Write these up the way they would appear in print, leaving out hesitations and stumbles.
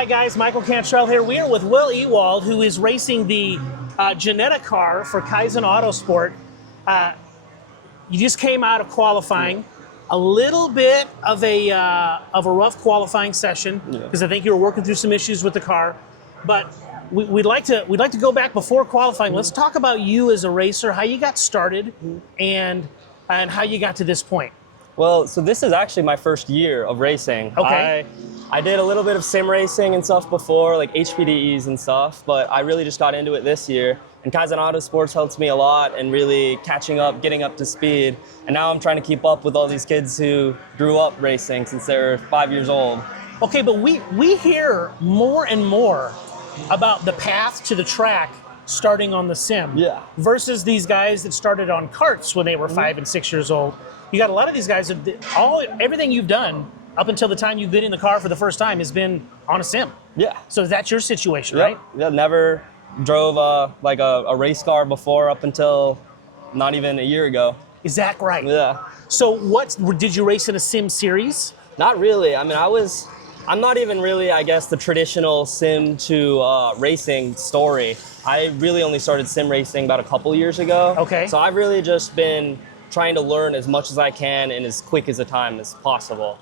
Hi guys, Michael Cantrell here. We are with Will Elwald, who is racing the Ginetta car for Kaizen Autosport. You just came out of qualifying. A little bit of a rough qualifying session because I think you were working through some issues with the car. But we'd like to go back before qualifying. Let's talk about you as a racer, how you got started, and how you got to this point. Well, so this is actually my first year of racing. Okay. I did a little bit of sim racing and stuff before, like HPDEs and stuff, but I really just got into it this year. And Kaizen Autosports helped me a lot and really catching up, getting up to speed. And now I'm trying to keep up with all these kids who grew up racing since they were 5 years old. Okay, but we hear more and more about the path to the track starting on the sim versus these guys that started on karts when they were 5 and 6 years old. You got a lot of these guys that everything you've done up until the time you've been in the car for the first time has been on a sim. Yeah. So that's your situation, right? Yeah, never drove like a race car before up until not even a year ago. Is that right? Yeah. So did you race in a sim series? Not really. I mean, I'm not even really, I guess, the traditional sim to racing story. I really only started sim racing about a couple years ago. Okay. So I've really just been trying to learn as much as I can in as quick as a time as possible.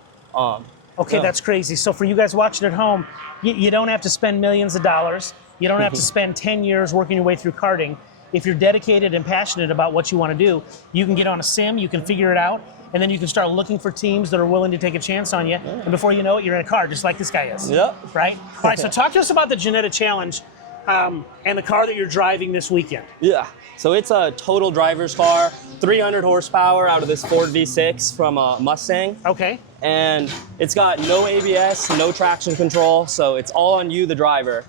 Okay, that's crazy. So for you guys watching at home, you don't have to spend millions of dollars. You don't have to spend 10 years working your way through karting. If you're dedicated and passionate about what you want to do, you can get on a sim, you can figure it out, and then you can start looking for teams that are willing to take a chance on you. And before you know it, you're in a car, just like this guy is. Yep. Right? All right, so talk to us about the Ginetta Challenge and the car that you're driving this weekend. Yeah. So it's a total driver's car, 300 horsepower out of this Ford V6 from Mustang. Okay. And it's got no ABS, no traction control, so it's all on you, the driver.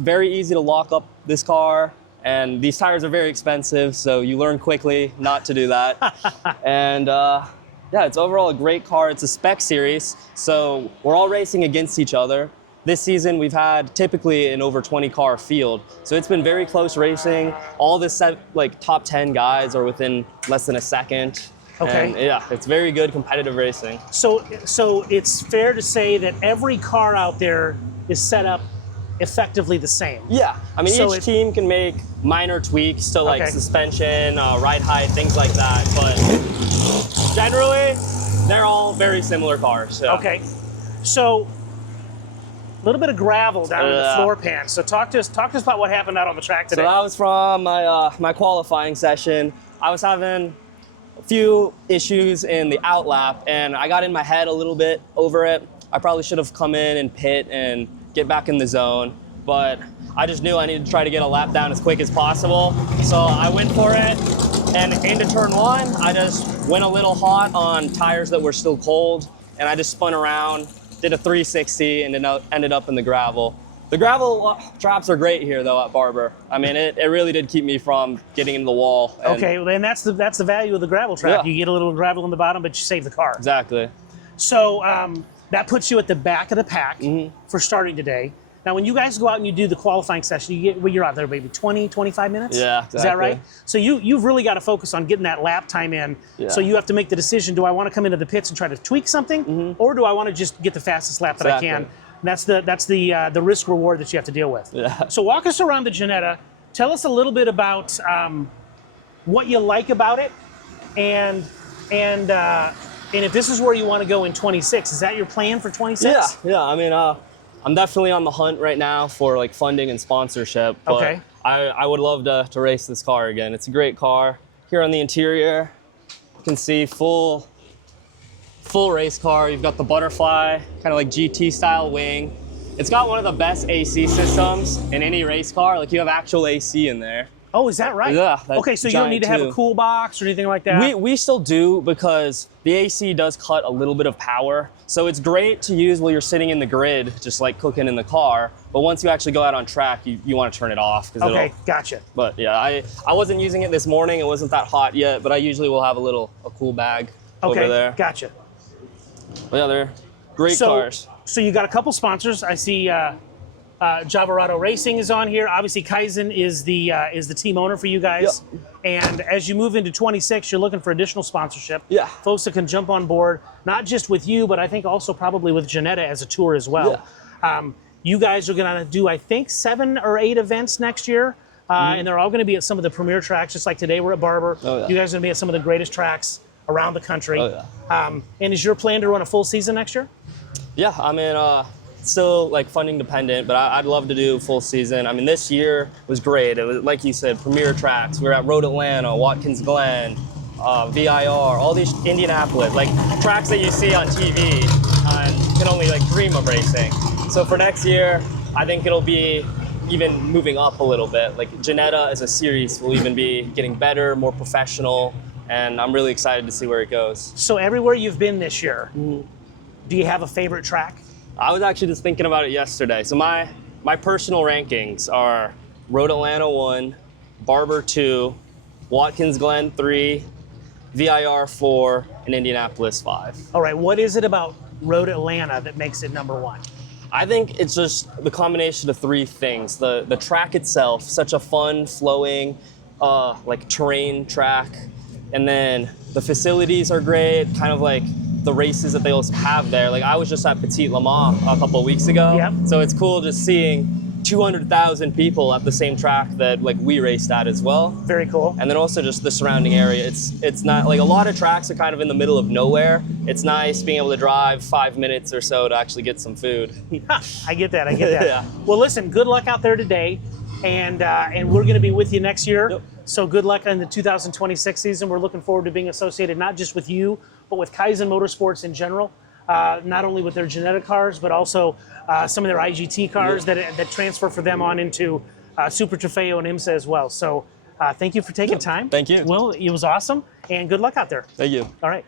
Very easy to lock up this car, and these tires are very expensive, so you learn quickly not to do that. And yeah, it's overall a great car. It's a spec series, so we're all racing against each other. This season, we've had typically an over 20 car field, so it's been very close racing. All the top 10 guys are within less than a second. Okay. And yeah, it's very good competitive racing. So it's fair to say that every car out there is set up effectively the same. Yeah, I mean, so each team can make minor tweaks to like suspension, ride height, things like that, but generally, they're all very similar cars. So. Okay, so a little bit of gravel down in the floor pan. So talk to us about what happened out on the track today. So that was from my qualifying session. I was having a few issues in the out lap, and I got in my head a little bit over it. I probably should have come in and pit and get back in the zone, but I just knew I needed to try to get a lap down as quick as possible. So I went for it, and into turn one, I just went a little hot on tires that were still cold, and I just spun around, did a 360, and ended up in the gravel. The gravel traps are great here, though, at Barber. I mean, it really did keep me from getting into the wall. Okay, well, and that's the value of the gravel trap. Yeah. You get a little gravel in the bottom, but you save the car. Exactly. So that puts you at the back of the pack for starting today. Now, when you guys go out and you do the qualifying session, you're out there maybe 20, 25 minutes? Yeah, exactly. Is that right? So you've really got to focus on getting that lap time in. Yeah. So you have to make the decision, do I want to come into the pits and try to tweak something? Or do I want to just get the fastest lap that I can? And that's the risk reward that you have to deal with. Yeah. So walk us around the Ginetta. Tell us a little bit about what you like about it, and if this is where you want to go in 26. Is that your plan for 26? Yeah. I mean, I'm definitely on the hunt right now for like funding and sponsorship. But okay. I would love to race this car again. It's a great car. Here on the interior, you can see full race car. You've got the butterfly, kind of like GT style wing. It's got one of the best AC systems in any race car. Like you have actual AC in there. Oh, is that right? Yeah. Okay, so you don't need to have a cool box or anything like that? We still do, because the AC does cut a little bit of power. So it's great to use while you're sitting in the grid, just like cooking in the car. But once you actually go out on track, you want to turn it off. Okay, gotcha. But yeah, I wasn't using it this morning. It wasn't that hot yet, but I usually will have a cool bag over there. Okay, gotcha. But yeah, they're great cars. So you got a couple sponsors. I see Javarado Racing is on here. Obviously, Kaizen is the team owner for you guys. Yep. And as you move into 26, you're looking for additional sponsorship. Yeah. Folks that can jump on board, not just with you, but I think also probably with Ginetta as a tour as well. Yeah. You guys are going to do, I think, 7 or 8 events next year. And they're all going to be at some of the premier tracks, just like today we're at Barber. Oh, yeah. You guys are going to be at some of the greatest tracks around the country. Oh, yeah. And is your plan to run a full season next year? Yeah, I mean, still like funding dependent, but I'd love to do full season. I mean, this year was great. It was, like you said, premier tracks. We were at Road Atlanta, Watkins Glen, VIR, all these Indianapolis, like tracks that you see on TV and can only like dream of racing. So for next year, I think it'll be even moving up a little bit. Like Ginetta as a series will even be getting better, more professional, and I'm really excited to see where it goes. So everywhere you've been this year, do you have a favorite track? I was actually just thinking about it yesterday. So my personal rankings are Road Atlanta 1, Barber 2, Watkins Glen 3, VIR 4, and Indianapolis 5. All right, what is it about Road Atlanta that makes it number 1? I think it's just the combination of 3 things. The track itself, such a fun, flowing, like terrain track. And then the facilities are great, kind of like the races that they also have there. Like I was just at Petit Le Mans a couple of weeks ago. Yep. So it's cool just seeing 200,000 people at the same track that like we raced at as well. Very cool. And then also just the surrounding area. It's not like a lot of tracks are kind of in the middle of nowhere. It's nice being able to drive 5 minutes or so to actually get some food. I get that. Yeah. Well, listen, good luck out there today, and we're going to be with you next year. Yep. So good luck in the 2026 season. We're looking forward to being associated not just with you, but with Kaizen Motorsports in general. Not only with their Ginetta cars, but also some of their IGT cars that transfer for them on into Super Trofeo and IMSA as well. So thank you for taking time. Thank you. Will, it was awesome, and good luck out there. Thank you. All right.